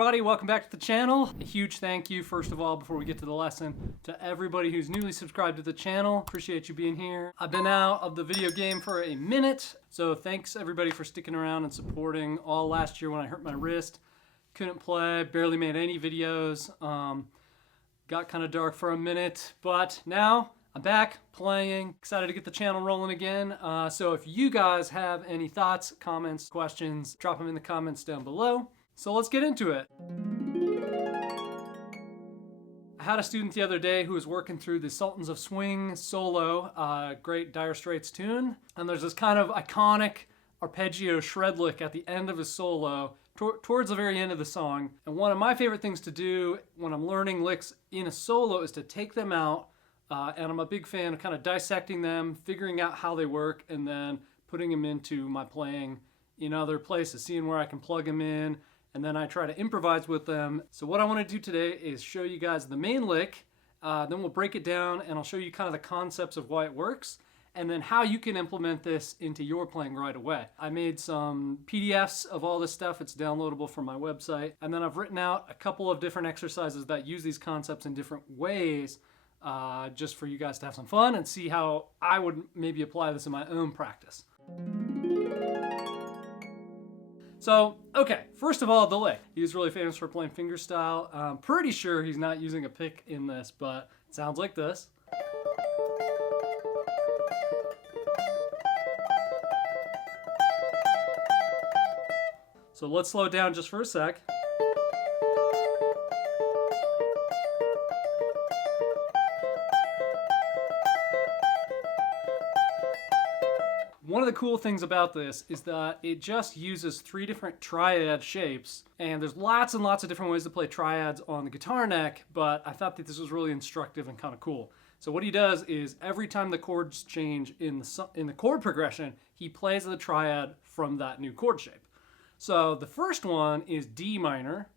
everybody, welcome back to the channel. A huge thank you, first of all, before we get to the lesson, to everybody who's newly subscribed to the channel. Appreciate you being here. I've been out of the video game for a minute, so thanks everybody for sticking around and supporting. All last year when I hurt my wrist, couldn't play, barely made any videos, got kind of dark for a minute, but now I'm back playing, excited to get the channel rolling again. So if you guys have any thoughts, comments, questions, drop them in the comments down below. So let's get into it. I had a student the other day who was working through the Sultans of Swing solo, great Dire Straits tune. And there's this kind of iconic arpeggio shred lick at the end of his solo, towards the very end of the song. And one of my favorite things to do when I'm learning licks in a solo is to take them out. And I'm a big fan of kind of dissecting them, figuring out how they work, and then putting them into my playing in other places, seeing where I can plug them in, and then I try to improvise with them. So what I want to do today is show you guys the main lick, then we'll break it down, and I'll show you kind of the concepts of why it works, and then how you can implement this into your playing right away. I made some PDFs of all this stuff. It's downloadable from my website, and then I've written out a couple of different exercises that use these concepts in different ways, just for you guys to have some fun and see how I would maybe apply this in my own practice. So, okay, first of all, the lick. He's really famous for playing fingerstyle. I'm pretty sure he's not using a pick in this, but it sounds like this. So let's slow it down just for a sec. One of the cool things about this is that it just uses 3 different triad shapes, and there's lots and lots of different ways to play triads on the guitar neck, but I thought that this was really instructive and kind of cool. So what he does is every time the chords change in the chord progression, he plays the triad from that new chord shape. So the first one is D minor.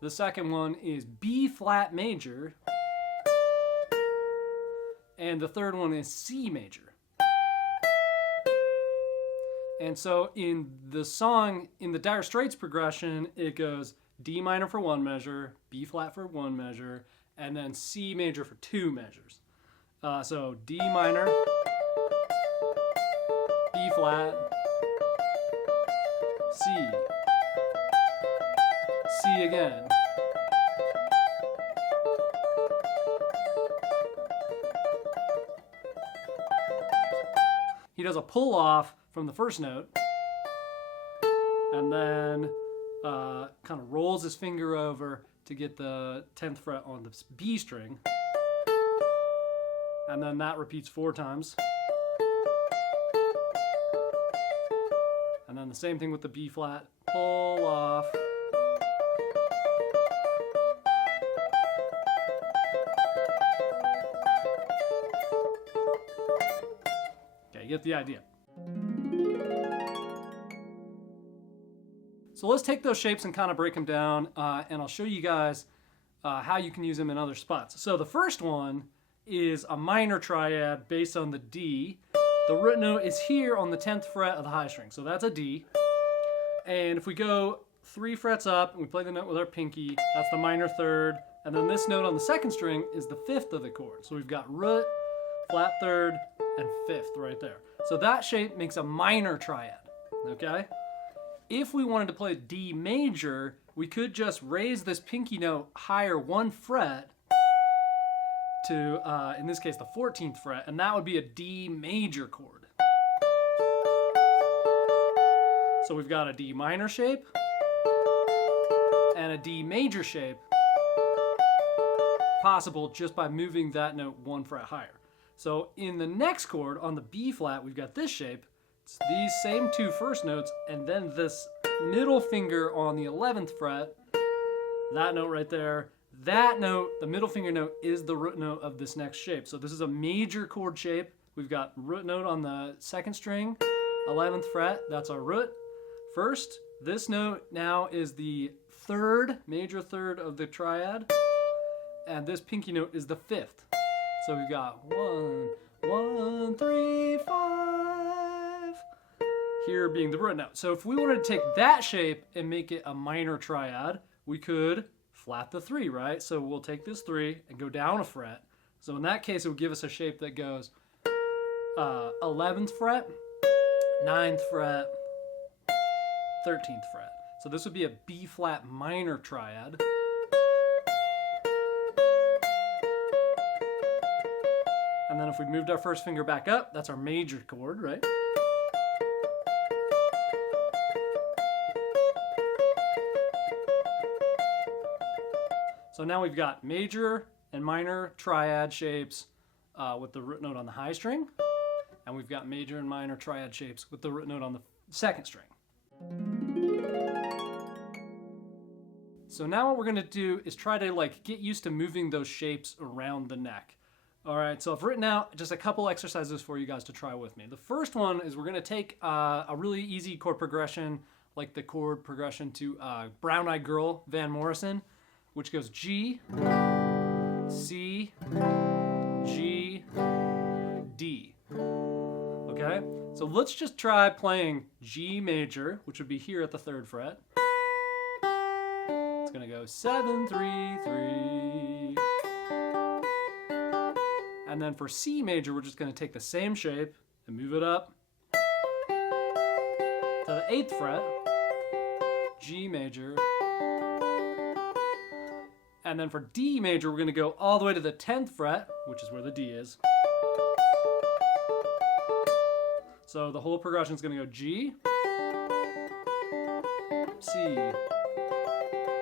The second one is B flat major. And the third one is C major. And so in the song, in the Dire Straits progression, it goes D minor for 1 measure, B flat for 1 measure, and then C major for 2 measures. So D minor, B flat, C, C again. He does a pull off from the first note, and then kind of rolls his finger over to get the 10th fret on the B string, and then that repeats 4 times, and then the same thing with the B flat, pull off, okay, you get the idea. So let's take those shapes and kind of break them down, and I'll show you guys how you can use them in other spots. So the first one is a minor triad based on the D. The root note is here on the 10th fret of the high string, so that's a D. And if we go 3 frets up and we play the note with our pinky, that's the minor third, and then this note on the 2nd string is the 5th of the chord. So we've got root, flat third, and 5th right there. So that shape makes a minor triad, okay? If we wanted to play D major, we could just raise this pinky note higher 1 fret to, in this case, the 14th fret, and that would be a D major chord. So we've got a D minor shape and a D major shape, possible just by moving that note 1 fret higher. So in the next chord, on the B flat, we've got this shape. It's these same 2 first notes, and then this middle finger on the 11th fret, that note right there, that note, the middle finger note, is the root note of this next shape. So this is a major chord shape. We've got root note on the 2nd string, 11th fret, that's our root. First, this note now is the 3rd, major 3rd of the triad, and this pinky note is the 5th. So we've got 1, 1, 3, 5. here being the root note. So if we wanted to take that shape and make it a minor triad, we could flat the 3, right? So we'll take this 3 and go down a fret. So in that case, it would give us a shape that goes 11th fret, 9th fret, 13th fret. So this would be a B flat minor triad. And then if we moved our first finger back up, that's our major chord, right? So now we've got major and minor triad shapes with the root note on the high string, and we've got major and minor triad shapes with the root note on the second string. So now what we're gonna do is try to get used to moving those shapes around the neck. All right, so I've written out just a couple exercises for you guys to try with me. The first one is we're gonna take a really easy chord progression, like the chord progression to Brown Eyed Girl, Van Morrison, which goes G, C, G, D. Okay, so let's just try playing G major, which would be here at the 3rd fret. It's gonna go 7, 3, 3. And then for C major, we're just gonna take the same shape and move it up to the 8th fret, G major. And then for D major, we're gonna go all the way to the 10th fret, which is where the D is. So the whole progression is gonna go G, C,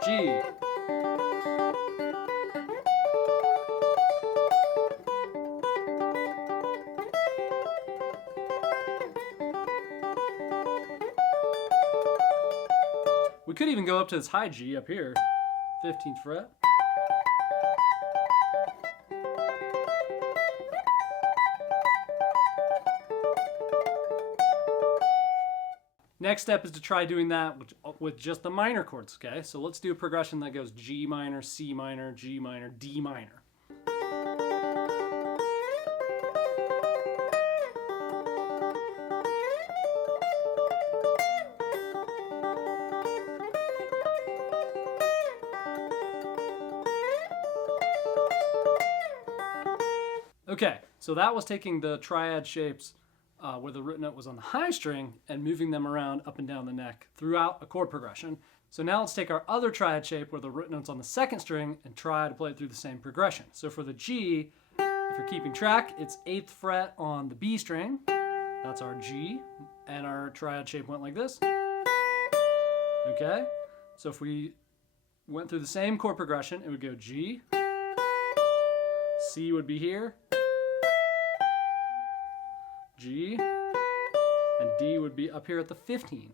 G. We could even go up to this high G up here, 15th fret. Next step is to try doing that with just the minor chords, okay? So let's do a progression that goes G minor, C minor, G minor, D minor. Okay, so that was taking the triad shapes where the root note was on the high string and moving them around up and down the neck throughout a chord progression. So now let's take our other triad shape where the root note's on the 2nd string and try to play it through the same progression. So for the G, if you're keeping track, it's 8th fret on the B string. That's our G, and our triad shape went like this. Okay, so if we went through the same chord progression, it would go G, C would be here, G, and D would be up here at the 15.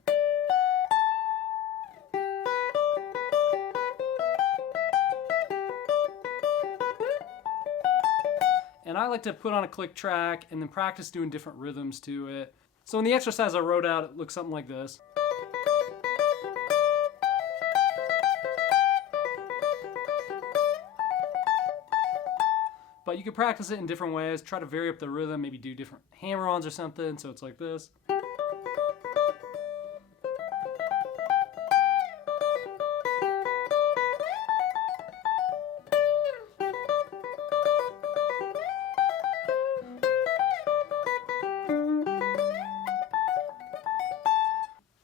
And I like to put on a click track and then practice doing different rhythms to it. So in the exercise I wrote out, it looks something like this. But you can practice it in different ways, try to vary up the rhythm, maybe do different hammer-ons or something, so it's like this.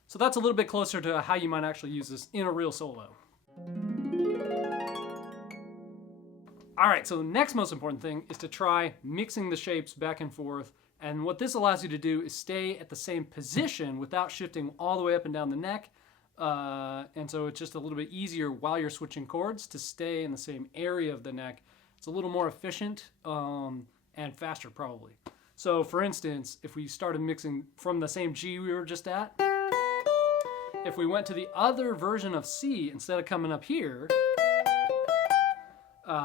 So that's a little bit closer to how you might actually use this in a real solo. All right, so the next most important thing is to try mixing the shapes back and forth. And what this allows you to do is stay at the same position without shifting all the way up and down the neck. And so it's just a little bit easier while you're switching chords to stay in the same area of the neck. It's a little more efficient and faster probably. So for instance, if we started mixing from the same G we were just at, if we went to the other version of C, instead of coming up here,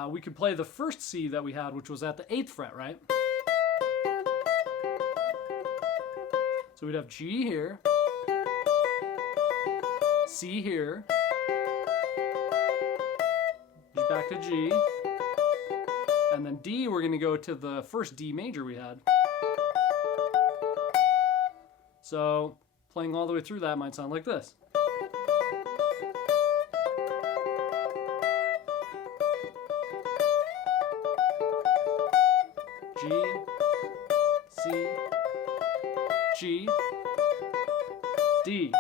we could play the first C that we had, which was at the 8th fret, right? So we'd have G here, C here, back to G, and then D, we're going to go to the first D major we had. So playing all the way through that might sound like this. G, C, G, D.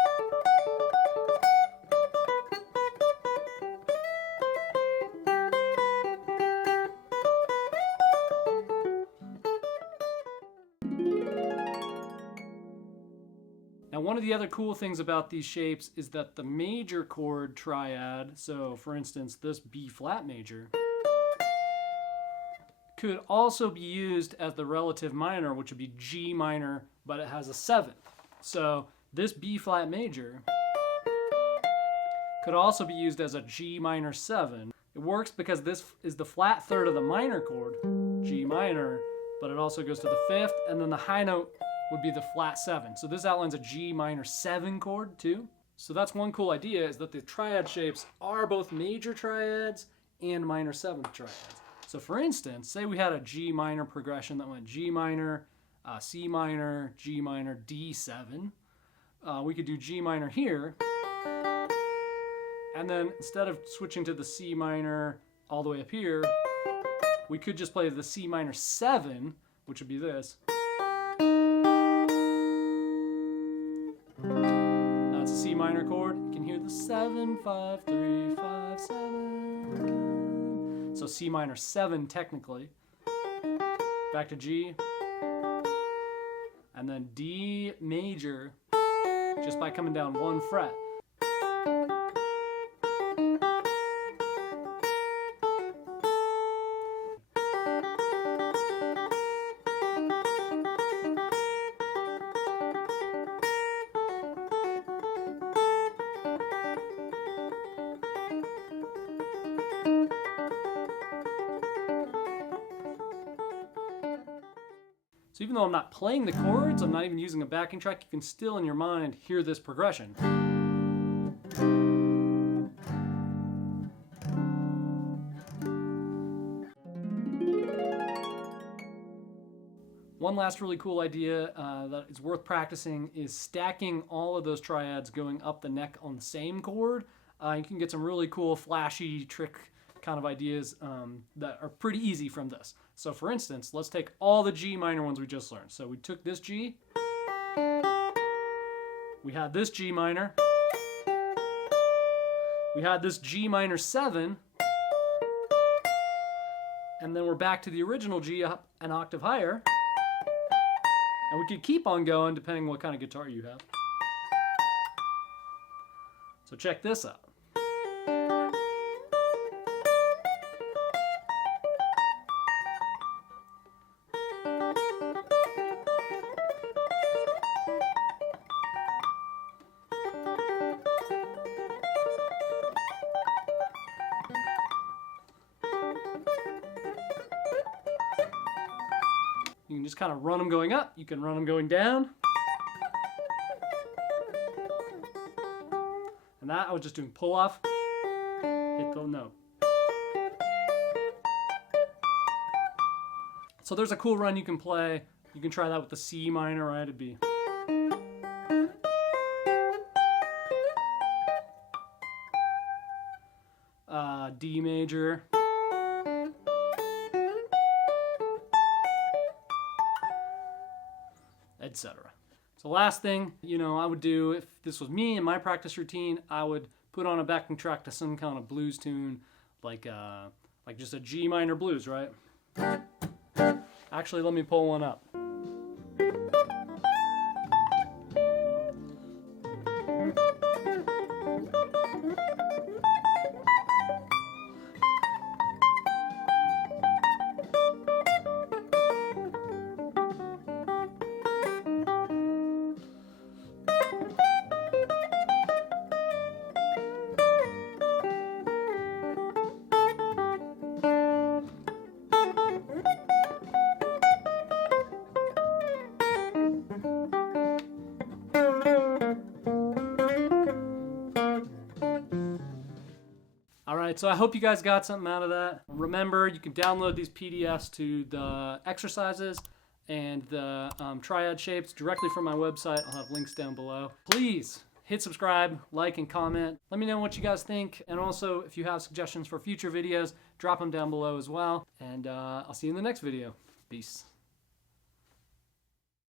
Now, one of the other cool things about these shapes is that the major chord triad, so for instance, this B flat major, could also be used as the relative minor, which would be G minor, but it has a 7th. So this B flat major could also be used as a G minor 7. It works because this is the flat third of the minor chord, G minor, but it also goes to the 5th, and then the high note would be the flat 7. So this outlines a G minor 7 chord too. So that's one cool idea, is that the triad shapes are both major triads and minor 7th triads. So for instance, say we had a G minor progression that went G minor, C minor, G minor, D7. We could do G minor here, and then instead of switching to the C minor all the way up here, we could just play the C minor 7, which would be this. That's a C minor chord. You can hear the 7, 5, 3, 5, 7. So C minor 7 technically. Back to G. And then D major, just by coming down 1 fret. So even though I'm not playing the chords, I'm not even using a backing track, you can still in your mind hear this progression. One last really cool idea that is worth practicing is stacking all of those triads going up the neck on the same chord. You can get some really cool, flashy trick kind of ideas that are pretty easy from this. So for instance, let's take all the G minor ones we just learned. So we took this G, we had this G minor, we had this G minor 7, and then we're back to the original G up an octave higher, and we could keep on going depending what kind of guitar you have. So check this out. You can just kind of run them going up. You can run them going down. And that I was just doing pull off, hit the note. So there's a cool run you can play. You can try that with the C minor, right? It'd be. D major. Etc. So last thing, I would do, if this was me in my practice routine, I would put on a backing track to some kind of blues tune, like just a G minor blues, right? Actually, let me pull one up. Alright, so I hope you guys got something out of that. Remember, you can download these PDFs to the exercises and the triad shapes directly from my website. I'll have links down below. Please hit subscribe, like, and comment. Let me know what you guys think. And also, if you have suggestions for future videos, drop them down below as well. And I'll see you in the next video. Peace.